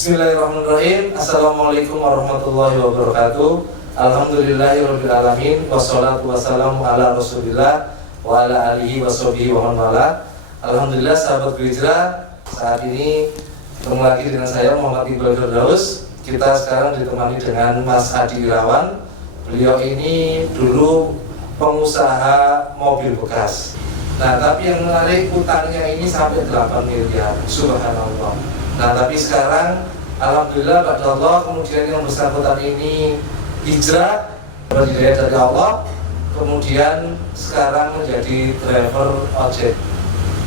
Bismillahirrahmanirrahim. Assalamualaikum warahmatullahi wabarakatuh. Alhamdulillahirabbil alamin wassalatu wassalamu ala Rasulillah wa ala alihi washabihi wa man wala. Alhamdulillah sahabat Hijrah, saat ini ketemu lagi dengan saya Muhammad Iqbal Firdaus. Kita sekarang ditemani dengan Mas Adi Irawan. Beliau ini dulu pengusaha mobil bekas. Nah, tapi yang menarik utangnya ini sampai 8 miliar. Subhanallah. Nah, tapi sekarang alhamdulillah pada Allah, kemudian yang bersangkutan ini hijrah berhidayah dari Allah, kemudian sekarang menjadi driver ojek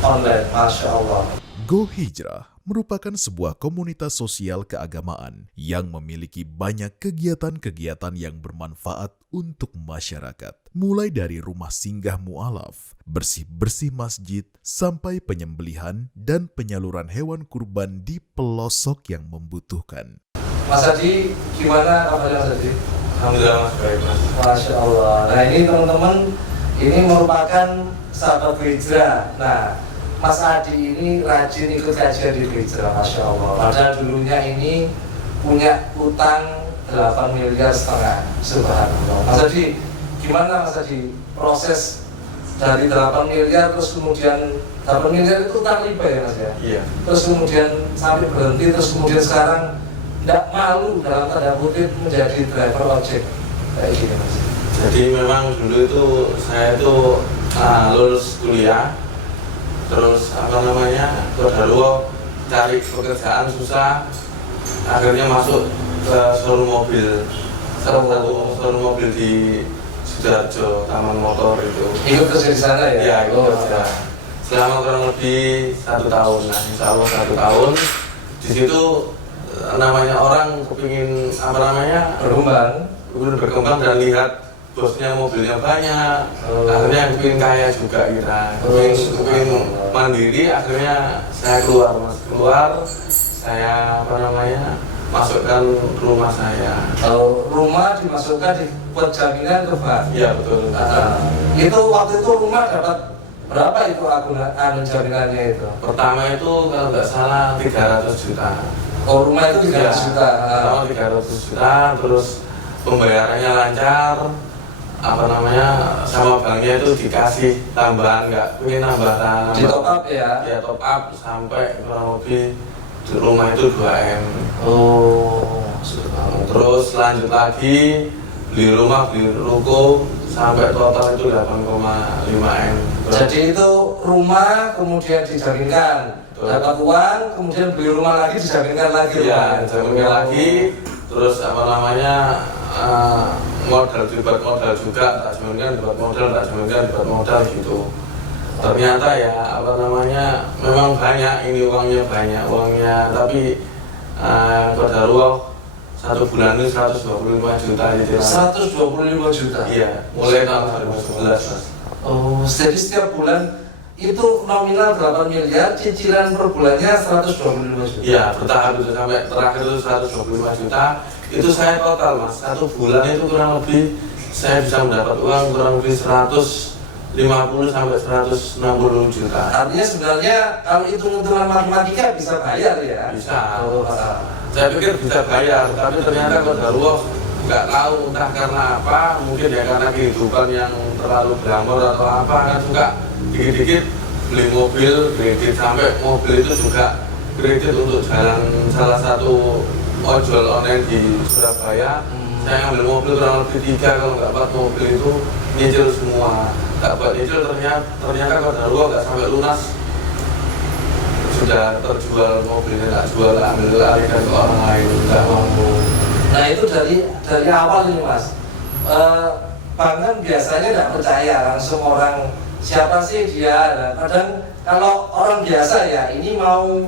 online. Masya Allah. Go Hijrah merupakan sebuah komunitas sosial keagamaan yang memiliki banyak kegiatan-kegiatan yang bermanfaat untuk masyarakat. Mulai dari rumah singgah mu'alaf, bersih-bersih masjid, sampai penyembelihan dan penyaluran hewan kurban di pelosok yang membutuhkan. Mas Adi, gimana kabarnya Mas Adi? Alhamdulillah Mas, baik Mas. Masya Allah. Nah, ini teman-teman, ini merupakan sahabat Hijrah. Nah, Mas Adi ini rajin ikut kajian di Hijrah, Masya Allah. Padahal dulunya ini punya utang 8 miliar setengah. Subhanallah. Mas Adi, gimana Mas Adi proses dari 8 miliar terus kemudian 8 miliar itu utang riba ya Mas ya? Iya. Terus kemudian sampai berhenti, terus kemudian sekarang tidak malu dalam tanda kutip menjadi driver ojek kayak gini Mas. Jadi memang dulu itu saya itu lulus kuliah, terus kodarwo cari pekerjaan susah, akhirnya masuk ke showroom mobil, salah satu showroom mobil di Sidoarjo, Taman Motor itu. Ikut kerja di sana ya? Iya, ikut kerja. Selama kurang lebih 1 tahun. Nah, insya Allah 1 tahun. Di situ namanya orang kepingin berkembang dan lihat bosnya mobilnya banyak, akhirnya kepingin kaya juga kita, kepingin mandiri. Akhirnya saya keluar, saya masukkan rumah saya. Kalau rumah dimasukkan buat jaminan ke bank. Iya betul. Itu waktu itu rumah dapat berapa itu anu jaminannya itu? Pertama itu kalau nggak salah 300 juta. Oh, rumah itu 300 juta. Pertama 300 juta, terus pembayarannya lancar. Sama banknya itu dikasih tambahan, nggak pengen nambah di top up ya? Ya top up sampai kurang lebih di rumah itu 2M. Oh, terus lanjut lagi beli rumah, beli ruko sampai total itu 8,5M. Jadi itu rumah kemudian dijaminkan, dapat uang, kemudian beli rumah lagi dijaminkan lagi. Iya, dijaminkan lagi. Terus modal dibuat modal juga, tak jaminkan dibuat modal, tak jaminkan dibuat modal gitu. Ternyata ya memang banyak ini uangnya, tapi kodarwo 1 bulan ini 125 juta gitu. 125 juta? Iya, mulai tahun 2011 Mas. Oh, jadi setiap bulan itu nominal 8 miliar, cicilan per bulannya 125 juta? Iya, bertahap itu sampai terakhir itu 125 juta. Itu saya total Mas, 1 bulan itu kurang lebih saya bisa mendapat uang kurang lebih 150 sampai 160 juta. Artinya sebenarnya kalau hitung-hitungan matematika bisa bayar ya? Bisa. Oh, saya pikir bisa bayar, tapi ternyata kodarwo nggak tahu entah karena apa, mungkin ya karena kehidupan yang terlalu glamor atau apa, kan suka dikit-dikit beli mobil kredit, sampai mobil itu juga kredit untuk jalan salah satu ojol online di Surabaya. Saya ngambil mobil kurang lebih 3, kalau nggak 4 mobil itu nyicil semua. Nggak buat nyicil, ternyata kodarwo nggak sampai lunas, sudah terjual mobilnya, nggak jual, ambil alihkan ke orang lain, nggak mampu. Nah itu dari awal ini Mas, bank kan biasanya tidak percaya langsung orang siapa sih dia. Nah, kadang kalau orang biasa ya ini mau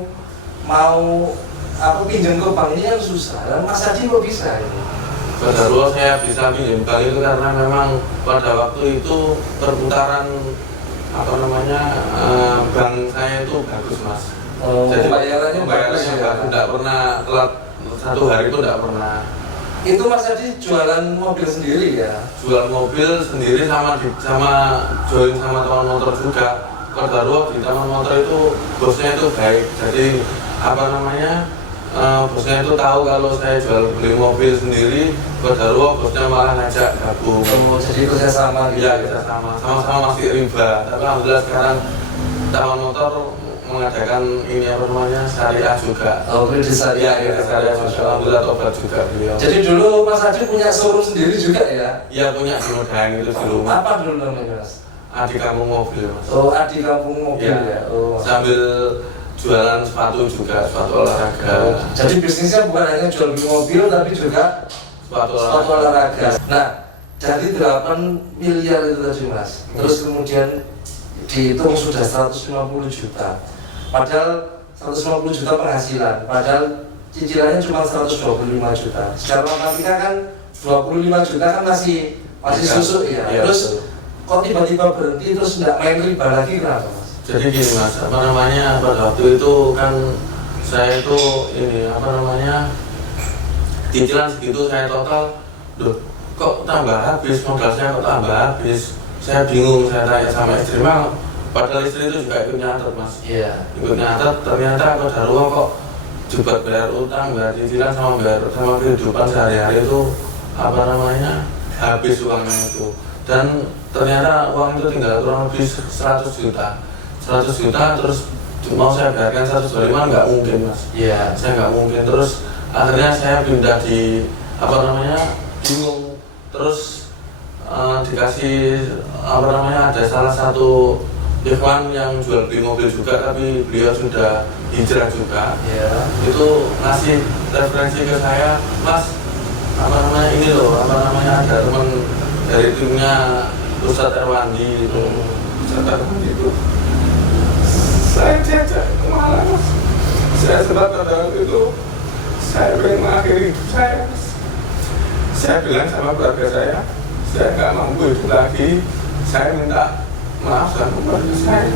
pinjam ke bank ini kan susah. Dan Mas Adi kok bisa ini? Kodarwo saya bisa pinjam bank itu karena memang pada waktu itu perputaran bank saya itu bagus Mas. Jadi pembayarannya tidak pernah telat 1 hari itu, tidak pernah. Itu Mas Adi jualan mobil sendiri ya? Jual mobil sendiri sama join sama Taman Motor juga. Kodarwo di Taman Motor itu bosnya itu baik. Jadi bosnya itu tahu kalau saya jual beli mobil sendiri, Kodarwo bosnya malah ngajak gabung. Oh, jadi kerjasama gitu. Iya, kita sama-sama masih riba. Tapi alhamdulillah sekarang Taman Motor mengadakan ini apa namanya syariah juga. Oh, kredit syariah. Iya, syariah juga. Alhamdulillah tobat juga beliau. Jadi dulu Mas Adi punya showroom sendiri juga ya? Iya, punya di Medang itu di rumah. Apa dulu namanya Mas? Adi Kampung Mobil, Mas. Oh, Adi Kampung Mobil ya. Oh. Sambil jualan sepatu juga, sepatu olahraga. Jadi bisnisnya bukan hanya jual beli mobil tapi juga sepatu olahraga. Nah, dari 8 miliar itu tadi Mas, terus kemudian dihitung sudah 150 juta. Padahal 150 juta penghasilan, padahal cicilannya cuma 125 juta. Secara matematika kan 25 juta kan masih susuk ya. Terus kok tiba-tiba berhenti terus nggak main riba lagi kenapa Mas? Jadi gini Mas, apa namanya pada waktu itu kan saya itu ini apa namanya cicilan segitu saya total, loh kok tambah habis, modal saya kok tambah habis. Saya bingung, saya tanya sama istri, padahal istri itu juga ikut nyatet Mas. Iya. Ikut nyatet, ternyata Kodarwo kok juga bayar utang, bayar cicilan sama kehidupan sehari-hari itu apa namanya habis uangnya itu. Dan ternyata uang itu tinggal kurang lebih 100 juta. 100 juta terus mau saya bayarkan 125 nggak mungkin Mas. Iya. Saya nggak mungkin. Terus akhirnya saya pindah di apa namanya bingung. Terus dikasih apa namanya ada salah satu ikhwan yang jual beli mobil juga tapi beliau sudah hijrah juga. Iya. Itu ngasih referensi ke saya, Mas apa namanya ini loh apa namanya ada teman dari timnya Ustadz Erwandi itu. Ustadz Erwandi itu saya diajak ke Malang Mas. Saya sempat pada waktu itu saya ingin mengakhiri hidup saya Mas. Saya bilang sama keluarga saya nggak mampu hidup lagi, saya minta maaf sama keluarga saya.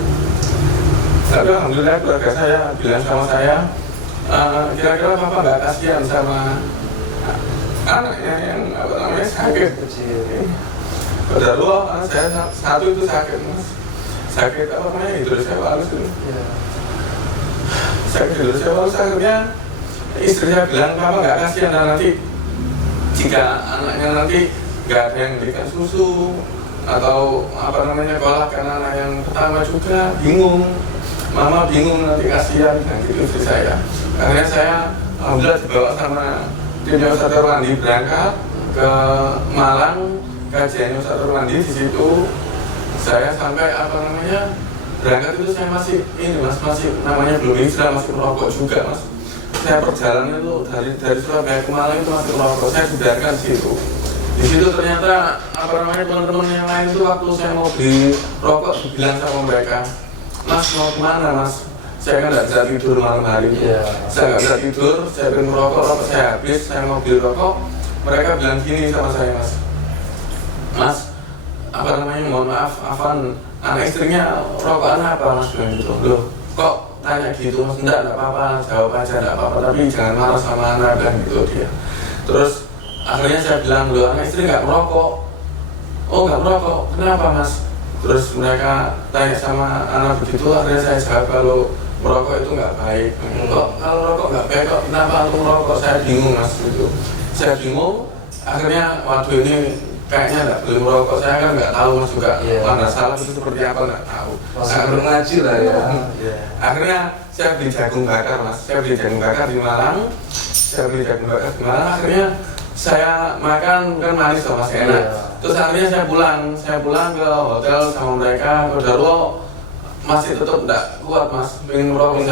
Tapi alhamdulillah keluarga saya bilang sama saya, kira-kira Papa nggak kasihan sama anaknya yang apa namanya sakit. Kodarwo saya satu itu sakit Mas. Sakit apa namanya hidrosefalus itu. Sakit hidrosefalus akhirnya istri saya bilang Papa nggak kasihan nanti jika anaknya nanti nggak ada yang berikan susu atau apa namanya kolak karena anak yang pertama juga bingung, Mama bingung nanti kasihan dan gitu istri saya. Akhirnya saya alhamdulillah dibawa sama timnya Ustadz Erwandi berangkat ke Malang kajiannya Ustadz Erwandi. Di situ saya sampai apa namanya berangkat itu saya masih ini Mas masih namanya belum hijrah masih merokok juga Mas. Saya perjalanan itu dari Surabaya ke Malang itu masih merokok. Saya sudarkan situ. Di situ ternyata apa namanya teman-teman yang lain itu waktu saya mau beli rokok bilang sama mereka, Mas mau kemana Mas? Saya kan nggak bisa tidur malam hari. Saya nggak bisa tidur, saya pengen merokok, rokok saya habis, saya mau beli rokok. Mereka bilang gini sama saya Mas apa namanya mohon maaf, Afan anak istrinya rokokan apa Mas bilang gitu. Loh kok tanya gitu Mas? Enggak apa-apa, jawab aja enggak apa-apa, tapi jangan marah sama anak dan gitu dia. Terus akhirnya saya bilang, loh anak istri nggak merokok. Oh nggak merokok, kenapa Mas? Terus mereka tanya sama anak begitu, akhirnya saya jawab kalau merokok itu nggak baik. Kok kalau rokok nggak baik, kok kenapa aku merokok? Saya bingung Mas gitu. Saya bingung, akhirnya waduh ini kayaknya nggak boleh merokok. Saya kan nggak tahu Mas juga mana salah itu seperti apa nggak tahu. Belum ngaji lah ya. Akhirnya saya beli jagung bakar Mas. Saya beli jagung bakar di Malang. Akhirnya saya makan kan manis sama Mas enak. Terus akhirnya saya pulang ke hotel sama mereka. Kodarwo masih tetap tidak kuat Mas, pengen merokok.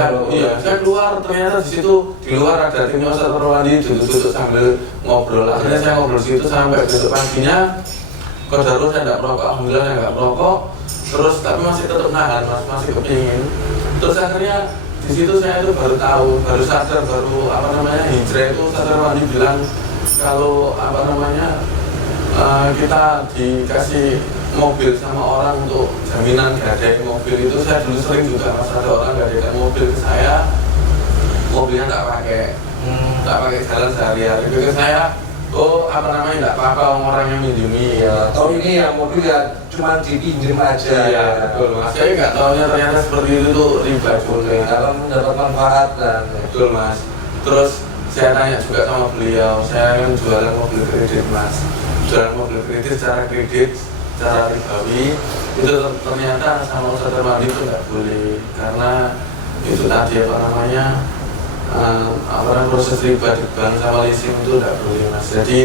Saya keluar ternyata di situ di luar ada timnya Ustadz Erwandi duduk-duduk sambil ngobrol. Akhirnya saya ngobrol di situ sampai besok paginya. Kodarwo saya tidak merokok, alhamdulillah saya nggak merokok. Terus tapi masih tetap nahan Mas, masih kepingin. Terus akhirnya di situ saya itu baru tahu, baru sadar, baru apa namanya hijrah itu Ustadz Erwandi bilang kalau apa namanya kita dikasih mobil sama orang untuk jaminan gadai mobil itu. Saya dulu sering juga Mas ada orang gadaikan mobil ke saya, mobilnya nggak pakai jalan sehari-hari. Ke saya, oh apa namanya nggak apa-apa orang yang minjemi. Atau ini ya mobil ya cuma dipinjam aja. Iya betul Mas. Saya nggak tahunya ternyata seperti itu tuh riba juga. Kalau mendapat manfaat dan betul Mas. Terus saya tanya juga sama beliau, saya kan jualan mobil kredit mas, jualan mobil kredit secara kredit, secara ribawi, itu ternyata sama Ustadz Armandi itu nggak boleh, karena itu tadi apa namanya, proses riba di bank sama leasing itu nggak boleh mas. Jadi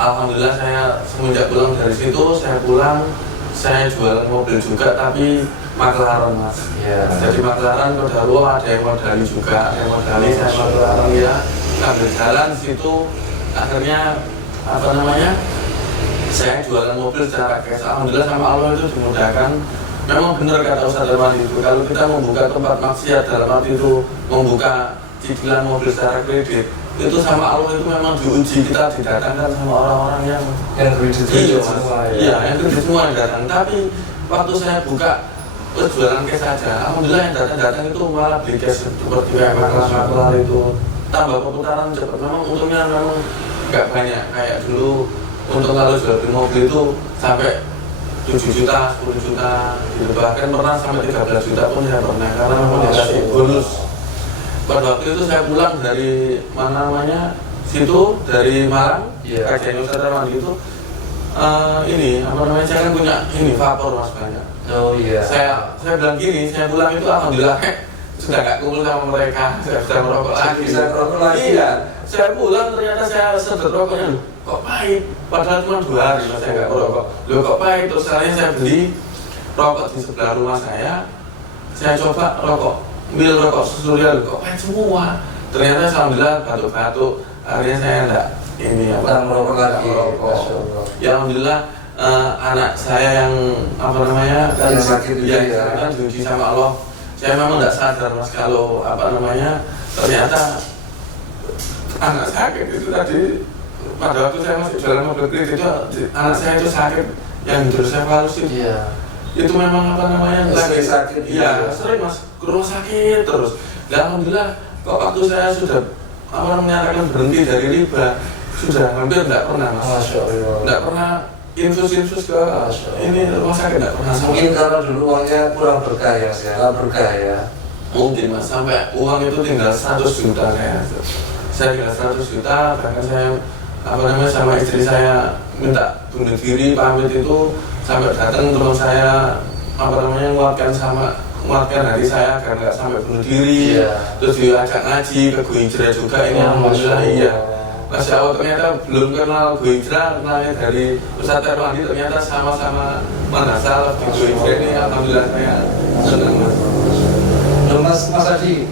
alhamdulillah saya semenjak pulang dari situ, saya jualan mobil juga, tapi maklaran mas. Jadi maklaran Kodarwo ada yang modali juga, ada yang modali, saya maklaran ya sambil jalan di situ. Akhirnya apa namanya, saya jualan mobil secara cash. Alhamdulillah sama Allah itu dimudahkan. Memang benar kata Ustadz Armandi itu, kalau kita membuka tempat maksiat dalam arti itu membuka cicilan mobil secara kredit, itu sama Allah itu memang diuji, kita didatangkan sama orang-orang yang kredit semua ya. Iya, yang kredit semua yang datang. Tapi waktu saya buka jualan cash saja, alhamdulillah yang datang itu malah beli cash seperti kayak maklar itu, tambah perputaran cepat. Memang untungnya memang nggak banyak kayak dulu. Untuk kalau jual beli mobil itu sampai 7 juta, 10 juta gitu, bahkan pernah sampai 13 juta pun saya pernah, karena memang dikasih bonus. Pada waktu itu saya pulang dari mana namanya situ, dari Malang, kajian Ustadz Armandi itu, ini apa namanya, saya kan punya ini vapor mas banyak. Oh iya. Saya bilang gini, saya pulang itu alhamdulillah sudah nggak kumpul sama mereka, saya sudah merokok lagi. Bisa merokok lagi. Iya. Saya pulang ternyata saya sedot rokoknya, kok pahit, padahal cuma 2 hari saya nggak merokok. Loh kok pahit, terus akhirnya saya beli rokok di sebelah rumah saya coba rokok Surya, kok pahit semua. Ternyata alhamdulillah batuk-batuk, akhirnya saya enggak merokok lagi. Ya alhamdulillah anak saya yang apa namanya kan sakit ya, kan diuji sama Allah. Saya memang enggak sadar mas kalau apa namanya ternyata anak sakit itu tadi. Pada waktu saya masih jualan mobil kredit itu, anak saya itu sakit yang hidrosefalus itu. Iya. Itu memang apa namanya lagi sakit. Iya, sering mas, kurang sakit terus. Dan alhamdulillah kok waktu saya sudah menyatakan berhenti dari riba, sudah hampir tidak pernah mas. Masya Allah. Tidak pernah infus ke ini rumah sakit, tidak pernah. Mungkin karena dulu uangnya kurang berkah ya, nggak berkah ya. Mungkin mas, sampai uang itu tinggal 100 juta kayak. Saya tinggal 100 juta, bahkan saya sama istri saya minta bunuh diri, pamit itu sampai datang teman saya menguatkan hati saya agar nggak sampai bunuh diri. Terus diajak ngaji ke Gu Hijrah juga, ini alhamdulillah iya. Masya Allah, ternyata belum kenal Gu Hijrah, kenalnya dari Ustadz Armandi, ternyata sama-sama manasal di Gu Hijrah ini, alhamdulillah saya senang mas. Mas Adi,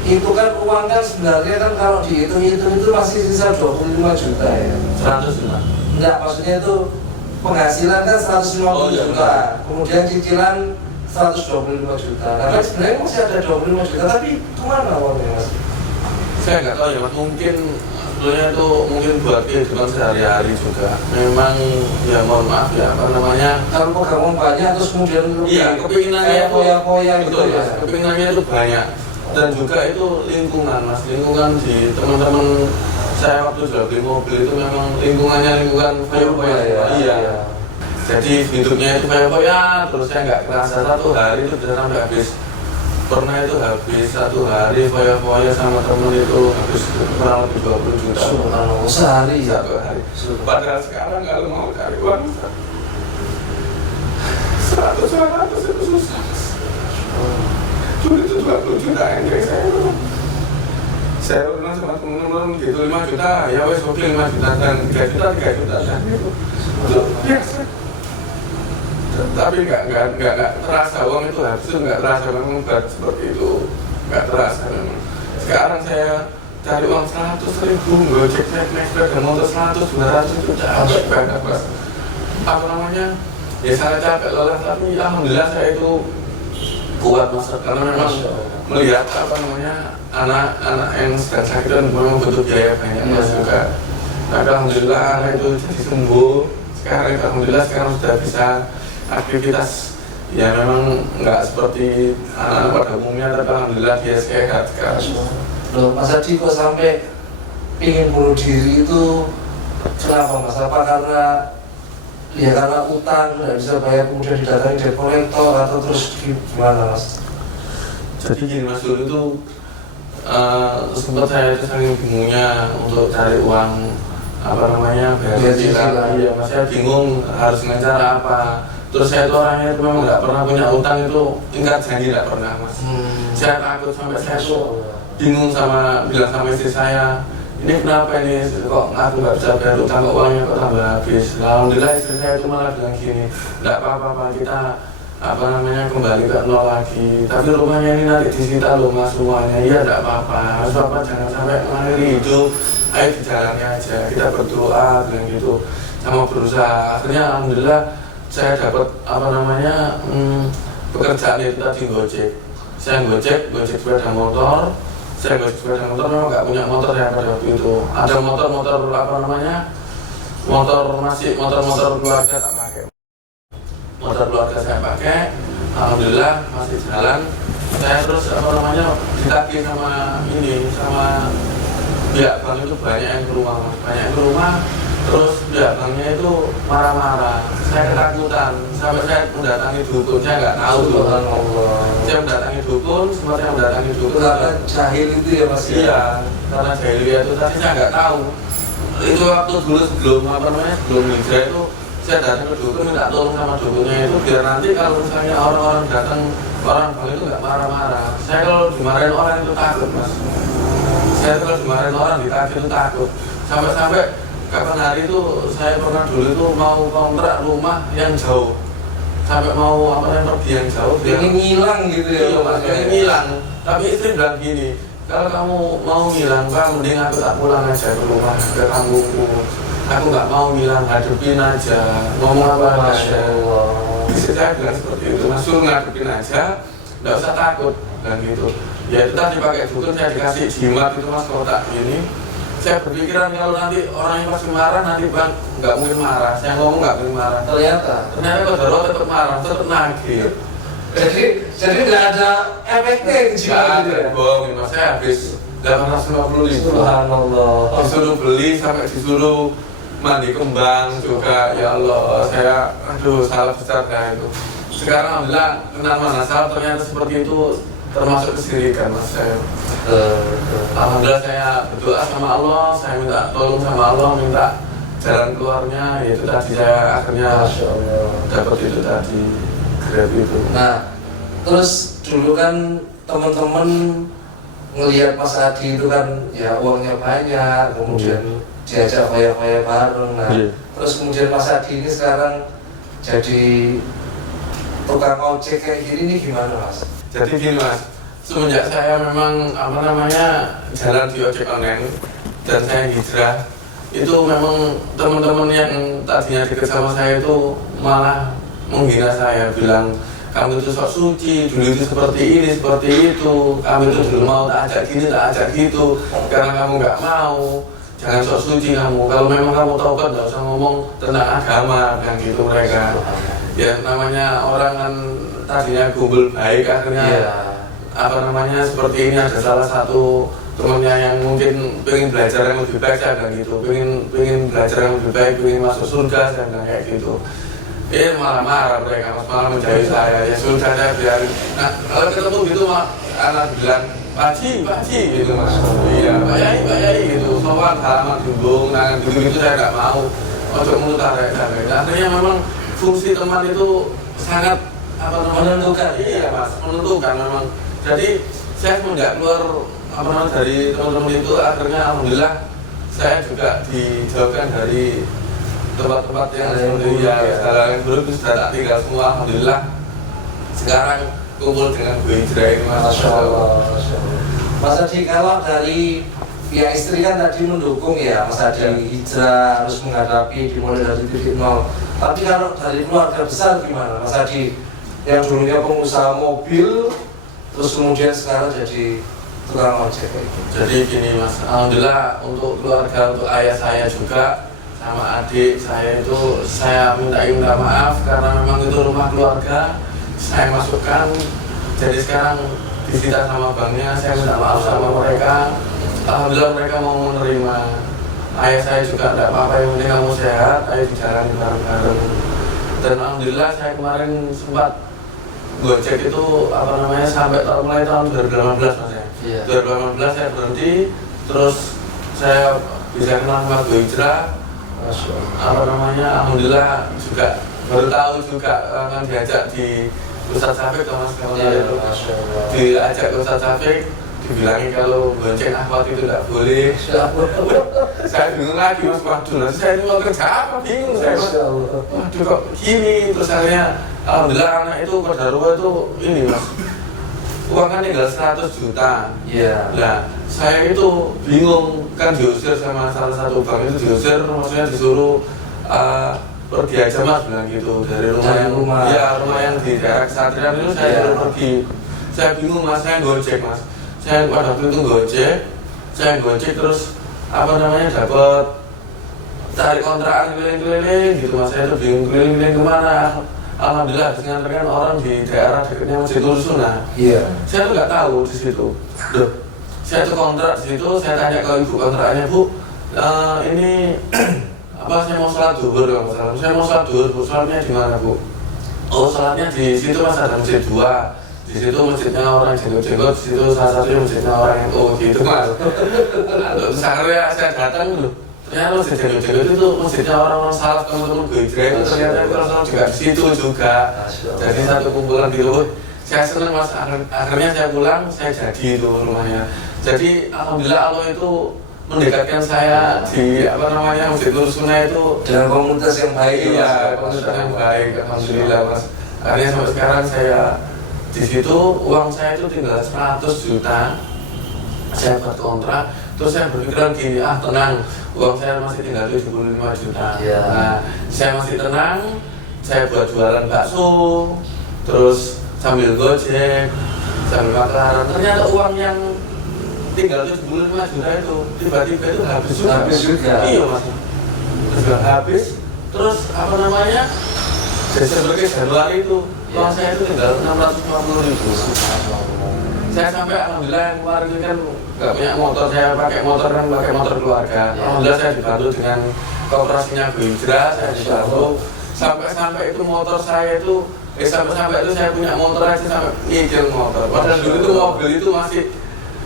itu kan uang kan sebenarnya kan kalau dihitung itu masih sisa 25 juta ya. 100 juta? Enggak, maksudnya itu penghasilan kan 150 juta, kemudian cicilan 125 juta. Nah kan sebenarnya masih ada 25 juta, tapi kemana uangnya mas? Saya nggak tahu ya mas, mungkin sebetulnya itu buat kehidupan sehari-hari juga. Memang ya mohon maaf ya apa namanya, kalau pegang banyak terus kemudian iya kepinginannya koya-koya gitu ya. Kepinginannya itu banyak. Dan juga itu lingkungan mas, lingkungan di teman-teman saya waktu jual beli mobil itu memang lingkungannya lingkungan foya-foya ya. Iya. Jadi hidupnya itu foya-foya, terus saya nggak kerasa 1 hari itu bisa sampai habis. Pernah itu habis 1 hari foya-foya sama temen itu habis kurang lebih 20 juta. Sehari ya? 1 hari. Padahal sekarang kalau mau cari uang 100 itu susah mas. Dulu itu 20 juta yang kayak saya pernah sama temen-temen gitu 5 juta, ya wes oke 5 juta dan 3 juta dan itu biasa. Tapi nggak terasa uang itu habis, itu nggak terasa, memang berat seperti itu, nggak terasa memang. Sekarang saya cari uang 100.000, gojek naik dan motor 100, 200 itu capek banget mas. Apa namanya? Ya saya capek lelah, tapi alhamdulillah saya itu kuat mas, karena memang melihat apa namanya anak-anak yang sedang sakit dan memang butuh biaya banyak mas juga. Nah alhamdulillah anak itu jadi sembuh. Sekarang alhamdulillah sekarang sudah bisa aktivitas. Ya memang nggak seperti anak pada umumnya, tapi alhamdulillah dia sehat sekarang. Loh Mas Adi kok sampai ingin bunuh diri itu kenapa mas? Apa karena utang nggak bisa bayar kemudian didatangi debt collector atau terus gimana mas? Jadi gini mas, dulu itu sempat saya itu saking bingungnya untuk cari uang bayar cicilan. Iya mas, saya bingung harus dengan cara apa. Terus saya itu orangnya itu memang nggak pernah punya utang, itu ingkar janji nggak pernah mas. Saya takut sampai saya tuh bingung bilang sama istri saya, ini kenapa ini kok aku nggak bisa bayar utang, kok uangnya kok tambah habis. Alhamdulillah istri saya itu malah bilang gini, nggak apa-apa kita kembali ke nol lagi, tapi rumahnya ini nanti disita loh mas semuanya. Iya nggak apa-apa, mas bapak jangan sampai mengakhiri hidup, ayo dijalani aja, kita berdoa bilang gitu, sama berusaha. Akhirnya alhamdulillah saya dapat pekerjaan itu tadi Gojek. Saya Gojek sepeda motor. Saya Gojek sepeda motor, memang nggak punya motor ya pada waktu itu. Ada motor keluarga tak pakai. Motor keluarga saya pakai, alhamdulillah masih jalan. Saya terus ditagih sama pihak bank itu banyak yang ke rumah, terus pihak banknya itu marah-marah. Saya ketakutan sampai saya mendatangi dukun. Saya nggak tahu tuh. Saya mendatangi dukun, karena jahil itu ya mas. Iya, karena jahil itu tadi saya nggak tahu. Itu waktu dulu sebelum hijrah itu, saya datang ke dukun minta tolong sama dukunnya itu biar nanti kalau misalnya orang datang, orang bank itu nggak marah-marah. Saya kalau dimarahin orang itu takut mas. Saya kalau dimarahin orang ditagih itu takut. Sampai kapan hari itu saya pernah dulu itu mau kontrak rumah yang jauh, sampai mau pergi yang jauh. Ingin ngilang gitu ya. Iya mas, ingin ngilang. Tapi istri bilang gini, kalau kamu mau ngilang Pak, mending aku tak pulang aja ke rumah, ke kampungku. Aku nggak mau ngilang, hadepin aja, ngomong apa aja. Istri saya bilang seperti itu, mas suruh ngadepin aja, nggak usah takut dan gitu. Ya itu tadi pakai dukun, saya dikasih jimat itu mas, kotak ini. Saya berpikiran kalau nanti orang yang pasti marah, nanti bang nggak mungkin marah. Saya ngomong nggak mungkin marah. Ternyata Qadarullah tetap marah, tetap nagih. Jadi nggak ada efeknya yang jimat gitu ya. Bohongin mas, saya habis 850.000. Subhanallah. Disuruh beli sampai disuruh mandi kembang juga. Ya Allah, saya salah besar kayak itu. Sekarang alhamdulillah kenal manasal, ternyata seperti itu termasuk kesyirikan mas saya. Alhamdulillah saya berdoa sama Allah, saya minta tolong sama Allah, minta jalan keluarnya, yaitu tadi saya akhirnya dapat itu tadi, Grab itu. Nah, terus dulu kan teman-teman ngelihat Mas Adi itu kan ya uangnya banyak, kemudian diajak kaya-kaya bareng. Nah, terus kemudian Mas Adi ini sekarang jadi tukang ojek kayak gini nih gimana mas? Jadi gini mas, semenjak saya memang jalan di ojek online dan saya hijrah, itu memang teman-teman yang tadinya dekat sama saya itu malah menghina saya, bilang kamu itu sok suci, dulu itu seperti ini, seperti itu, kamu itu dulu mau tak ajak gini, tak ajak gitu, karena kamu nggak mau, jangan sok suci kamu, kalau memang kamu taubat nggak usah ngomong tentang agama, dan gitu mereka. Ya namanya orang kan tadinya kumpul baik, akhirnya seperti ini. Ada salah satu temannya yang mungkin pengen belajar yang lebih baik, saya bilang gitu, pengen belajar yang lebih baik, pengen masuk surga, saya bilang kayak gitu. Malah marah mereka, malah menjauhi saya. Ya sudah, saya bilang. Nah kalau ketemu gitu anak bilang Pak Ji gitu mas. Iya Pak Yai gitu, soal halaman dundung, nah gitu saya nggak mau untuk mengutarakan. Akhirnya memang fungsi teman itu sangat menentukan. Iya mas, menentukan memang. Jadi saya semenjak keluar dari teman-teman itu, akhirnya alhamdulillah saya juga dijauhkan dari tempat-tempat yang seperti segala yang buruk itu sudah tak tinggal semua, alhamdulillah. Sekarang kumpul dengan Bu Hijrah ini mas. Masya Allah. Mas Adi, kalau dari pihak istri kan tadi mendukung ya Mas Adi hijrah, harus menghadapi dimulai dari titik nol. Tapi kalau dari keluarga besar gimana Mas Adi, yang dulunya pengusaha mobil, terus kemudian sekarang jadi tukang ojek kayak gitu. Jadi gini mas, alhamdulillah untuk keluarga, untuk ayah saya juga sama adik saya itu saya minta maaf karena memang itu rumah keluarga, saya masukkan. Jadi sekarang disita sama banknya, saya minta maaf sama mereka. Alhamdulillah mereka mau menerima. Ayah saya juga tidak apa-apa, yang penting kamu sehat, ayo dijalani bareng-bareng. Dan alhamdulillah saya kemarin sempat Gojek itu apa namanya sampai mulai tahun 2018 mas ya. Iya. 2018 saya berhenti, terus saya bisa kenal sama Go Hijrah. Masya Allah. Apa namanya, alhamdulillah juga baru tahu juga kan diajak di Ustadz Syafiq mas kalau Iya, itu Masya Allah. diajak ke Ustadz Syafiq dibilangin kalau bonceng akhwat itu tidak boleh. Saya bingung lagi mas, waduh saya ini mau kerja apa, bingung saya mas. Masya Allah. Waduh kok gini, terus akhirnya alhamdulillah anak itu kodarullah itu ini mas, uang kan tinggal 100 juta. Iya. Nah saya itu bingung, kan diusir sama salah satu bank itu, diusir maksudnya disuruh pergi aja mas, bilang gitu dari rumah Dari yang rumah. ya rumah yang di daerah Kesatrian itu saya Iya. suruh pergi. Saya bingung mas, saya gojek mas, saya pada waktu itu gojek, saya gojek terus apa namanya dapat cari kontrakan keliling-keliling gitu mas, saya tuh bingung keliling-keliling kemana. Alhamdulillah habis nganterkan orang di daerah dekatnya Masjid Sunnah. Iya. Saya tuh nggak tahu di situ. Duh, saya tuh kontrak di situ, saya tanya ke ibu kontraknya, Bu, ini apa saya mau sholat zuhur kalau nggak salah. Saya mau sholat zuhur, Bu, sholatnya di mana Bu? Oh, sholatnya di situ mas, ada masjid 2. Di situ masjidnya orang jenggot-jenggot, di situ salah satunya masjidnya orang yang gitu mas. Terus akhirnya saya datang dulu. Ternyata masjid jenggot-jenggot itu masjidnya orang-orang salaf, teman-teman Go Hijrah itu ternyata itu orang juga di situ juga. Jadi satu kumpulan di luar. Saya senang mas, akhirnya saya pulang, saya jadi itu rumahnya. Jadi alhamdulillah Allah itu mendekatkan saya di apa namanya Masjid Sunnah itu Dengan komunitas yang baik. iya, Mas. komunitas yang baik, alhamdulillah mas. Akhirnya sampai sekarang saya di situ, uang saya itu tinggal 100 juta. Saya buat kontrak, terus saya berpikiran gini, tenang, uang saya masih tinggal 75 juta. Iya. Nah, saya masih tenang, saya buat jualan bakso, terus sambil gojek, sambil makan. Ternyata uang yang tinggal 75 juta itu tiba-tiba itu habis juga. Habis juga. Iya mas. Sudah habis. Terus apa namanya? Desember ke Januari itu uang saya itu tinggal 650 ribu. Saya sampai alhamdulillah yang kemarin ini kan nggak punya motor, saya pakai motor kan pakai motor keluarga. Alhamdulillah saya dibantu dengan kooperasinya Go Hijrah, saya dibantu sampai itu motor saya itu sampai itu saya punya motor aja sampai nyicil motor. Padahal dulu itu mobil itu masih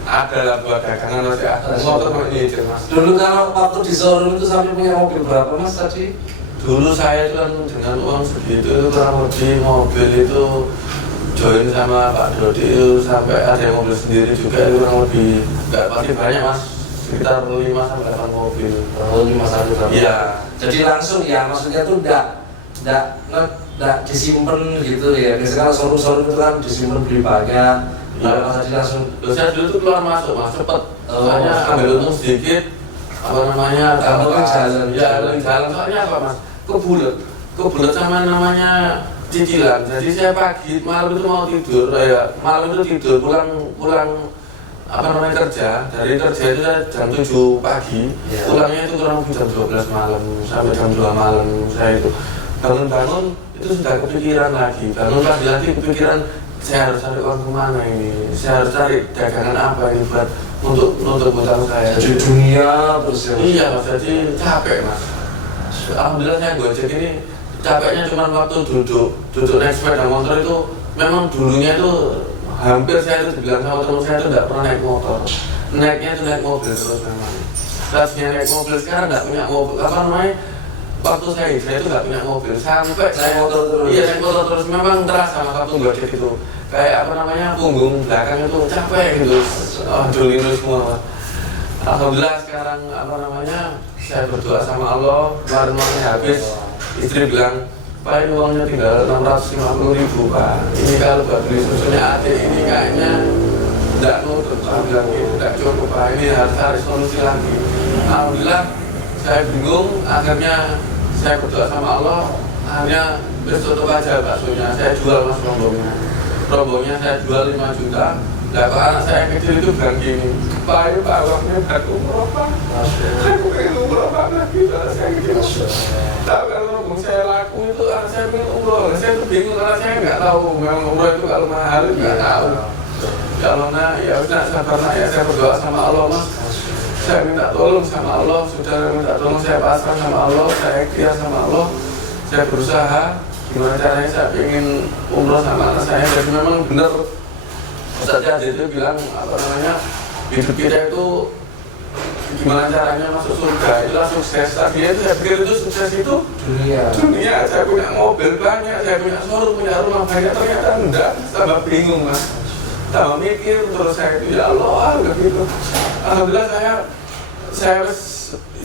ada lah buat dagangan, masih ada motor masih nyicil mas. Dulu kalau waktu di showroom itu sampai punya mobil berapa mas tadi? Dulu saya itu kan dengan uang segitu itu kurang lebih mobil itu join sama Pak Dodi itu sampai ada yang mobil sendiri juga itu kurang lebih nggak pasti banyak mas, sekitar 5 sampai 8 mobil. Oh, 51 berapa? Iya. Jadi langsung ya, maksudnya tuh enggak disimpan gitu ya. Biasanya kalau showroom-showroom itu kan disimpan beli banyak. Iya. Kalau tadi langsung Saya dulu tuh keluar masuk mas, cepet. Oh. Soalnya ambil untung sedikit, apa namanya? Kamu kan jalan. Ya, jalan. Soalnya apa mas? Kebulet sama namanya cicilan. Jadi saya pagi malam itu mau tidur, ya malam itu tidur pulang apa namanya kerja. Dari kerja itu saya jam 7 pagi, Iya. pulangnya itu kurang lebih jam 12 malam sampai jam 2 malam. Saya itu bangun itu sudah kepikiran lagi, bangun lagi kepikiran saya harus cari uang kemana ini, saya harus cari dagangan apa ini buat untuk nutup hutang saya. jadi dunia terus ya. Iya mas, jadi capek mas. Alhamdulillah saya gojek ini capeknya cuma waktu duduk naik sepeda motor itu memang dulunya itu hampir saya itu dibilang sama teman saya itu tidak pernah naik motor, naiknya itu naik mobil terus memang. Setelah naik mobil sekarang nggak punya mobil, apa namanya? Waktu saya itu nggak punya mobil sampai Naik motor terus. Iya naik motor terus, memang terasa mas waktu gojek itu kayak apa namanya punggung belakang itu capek gitu. Dulu itu semua mas. Alhamdulillah sekarang apa namanya saya berdoa sama Allah, kemarin uangnya habis, istri bilang Pak ini uangnya tinggal 650 ribu Pak, ini kalau buat beli susunya adik ini kayaknya tidak nutup. Saya bilang gitu, tidak cukup Pak, ini harus cari solusi lagi. Alhamdulillah saya bingung, akhirnya saya berdoa sama Allah, akhirnya tutup aja baksonya, saya jual mas rombongnya saya jual 5 juta. Nah kok anak saya kecil itu bilang gini, Pak ini Pak uangnya buat umroh Pak, aku pengen umroh Pak lagi, saya kecil. Tapi kalau rombong saya laku itu anak saya pengen umroh, saya tuh bingung karena saya nggak tahu memang umroh itu kalau mahal nggak tahu. Kalau ya udah sabar nak ya, saya berdoa sama Allah mas, saya minta tolong sama Allah, sudah minta tolong, saya pasrah sama Allah, saya ikhtiar sama Allah, saya berusaha gimana caranya saya ingin umroh sama anak saya. Jadi memang benar Ustaz Yazid itu bilang apa namanya, hidup kita itu gimana caranya masuk surga, itulah sukses. Tadinya itu saya pikir itu sukses itu dunia, saya punya mobil banyak, saya punya showroom, punya rumah banyak, ternyata enggak. Tambah bingung mas, tambah mikir terus saya itu, ya Allah begitu. Alhamdulillah saya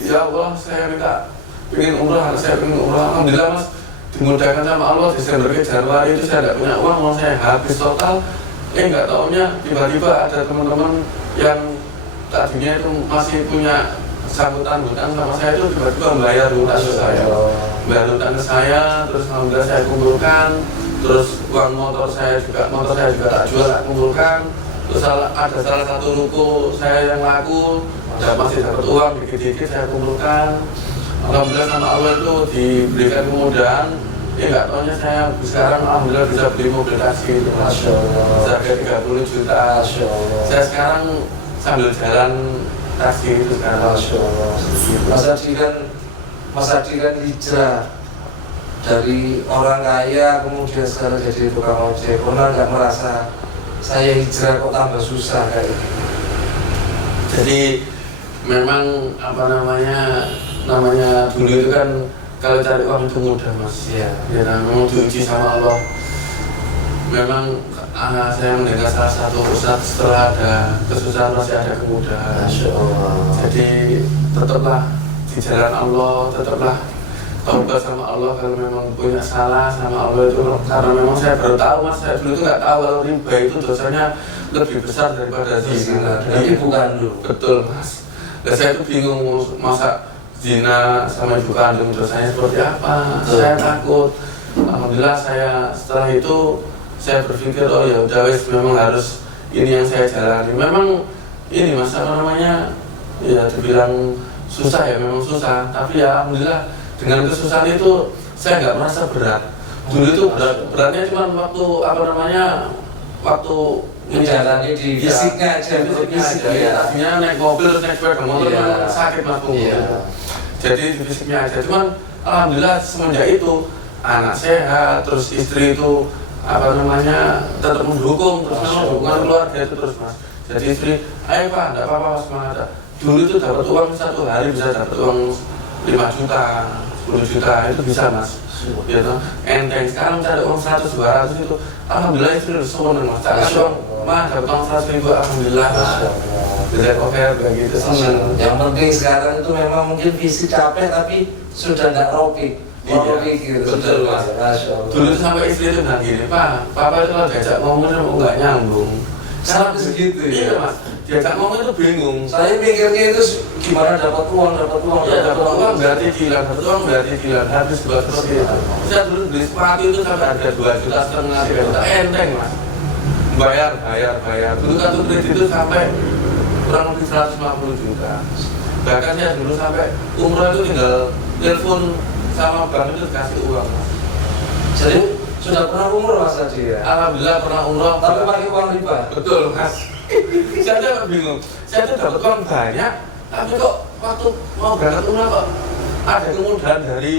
ya Allah, saya minta pengen umrah, saya pengen umrah. Alhamdulillah mas, dimudahkan sama Allah. Desember ke Januari itu saya tidak punya uang saya habis total. Nggak taunya tiba-tiba ada teman-teman yang tadinya itu masih punya sambutan hutang sama saya, itu tiba-tiba membayar hutang ke saya, terus alhamdulillah saya kumpulkan, terus uang motor saya juga tak jual, tak kumpulkan, terus ada salah satu ruko saya yang laku, masih dapat uang dikit-dikit saya kumpulkan. Alhamdulillah sama Allah itu diberikan kemudahan. Nggak taunya saya sekarang alhamdulillah bisa beli mobil taksi itu mas, harga 30 juta. Saya sekarang sambil jalan taksi itu sekarang. Mas Adi kan hijrah dari orang kaya kemudian sekarang jadi tukang ojek. Pernah nggak merasa saya hijrah kok tambah susah kayak gitu? Jadi memang apa namanya dulu itu kan kalau cari uang itu mudah mas. Ya memang diuji sama Allah. Memang saya mendengar salah satu ustadz, setelah ada kesusahan masih ada kemudahan. Jadi tetaplah di jalan Allah, tetaplah taubat sama Allah kalau memang punya salah sama Allah itu. Karena memang saya baru tahu mas, saya dulu itu nggak tahu kalau riba itu dosanya lebih besar daripada zina. Jadi bukan dulu. Betul mas. Dan saya itu bingung, masa zina sama ibu kandung dosanya seperti apa? Saya takut. Alhamdulillah saya setelah itu saya berpikir oh ya udah wes, memang harus ini yang saya jalani. Memang ini mas ya dibilang susah ya, memang susah. Tapi ya alhamdulillah dengan kesusahan itu saya nggak merasa berat. Dulu itu beratnya cuma waktu menjalani di fisiknya aja, tadinya naik mobil, naik sepeda motor sakit mas punggungnya. Jadi di fisiknya aja. Cuman alhamdulillah semenjak itu anak sehat, terus istri itu tetap mendukung, terus memang dukungan keluarga itu terus mas. Jadi istri, ayo pak, enggak apa-apa mas, semangat. Dulu itu dapat uang satu hari bisa dapat uang 5 juta, 10 juta itu bisa mas. Gitu. Enteng. Sekarang cari uang 100, 200 itu, alhamdulillah istri udah seneng mas. Cari uang, mah dapat uang 100 ribu, alhamdulillah. Bisa cover begitu seneng. Yang penting sekarang itu memang mungkin fisik capek tapi sudah nggak ropik. Gitu. Betul mas. Dulu sampai istri itu bilang gini, Pak, Papa itu kalau diajak ngomong nggak nyambung. Sampai segitu ya? Iya mas, diajak ngomong itu bingung. Saya mikirnya itu gimana dapat uang. Ya dapat uang berarti gila, habis buat seperti itu. Saya dulu beli sepatu itu sampai harga 2,5 juta, 3 juta, enteng mas. Bayar. Dulu kartu kredit itu sampai kurang lebih 150 juta. Bahkan saya dulu sampai umroh itu tinggal telepon sama bank itu dikasih uang mas. Jadi sudah pernah umroh mas Adi ya? Alhamdulillah pernah umroh. Tapi pakai uang riba? Betul mas. Saya bingung. Saya tuh dapat uang banyak, tapi kok waktu mau berangkat umroh kok ada kemudahan dari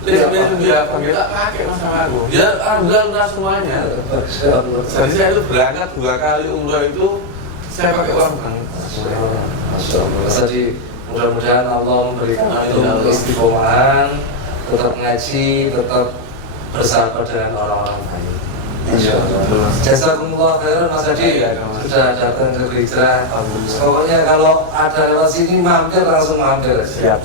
listrik dia panggil tak pakai mas sama aku. Ya alhamdulillah semuanya. Jadi saya itu berangkat 2 kali umroh itu saya pakai uang bank. Masya Allah. Mas Adi, mudah-mudahan Allah memberikan antum keistiqomahan, tetap ngaji, tetap bersahabat dengan orang-orang baik. Insyaallah. Jazakumullah khairan Mas Adi sudah datang ke Hijrah. Pokoknya kalau ada lewat sini langsung mampir. Siap.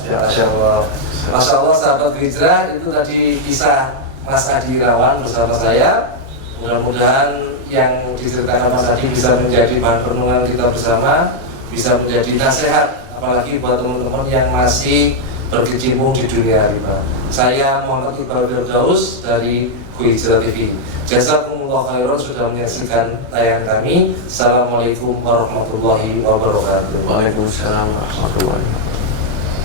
Masya Allah sahabat Hijrah, itu tadi kisah Mas Adi Irawan bersama saya. Mudah-mudahan yang diceritakan Mas Adi bisa menjadi bahan renungan kita bersama, bisa menjadi nasihat apalagi buat teman-teman yang masih berkecimpung di dunia riba. Saya Muhammad Iqbal Firdaus dari Hijrah TV. Jazakumullah khairan sudah menyaksikan tayangan kami. Assalamualaikum warahmatullahi wabarakatuh. Waalaikumsalam warahmatullahi wabarakatuh.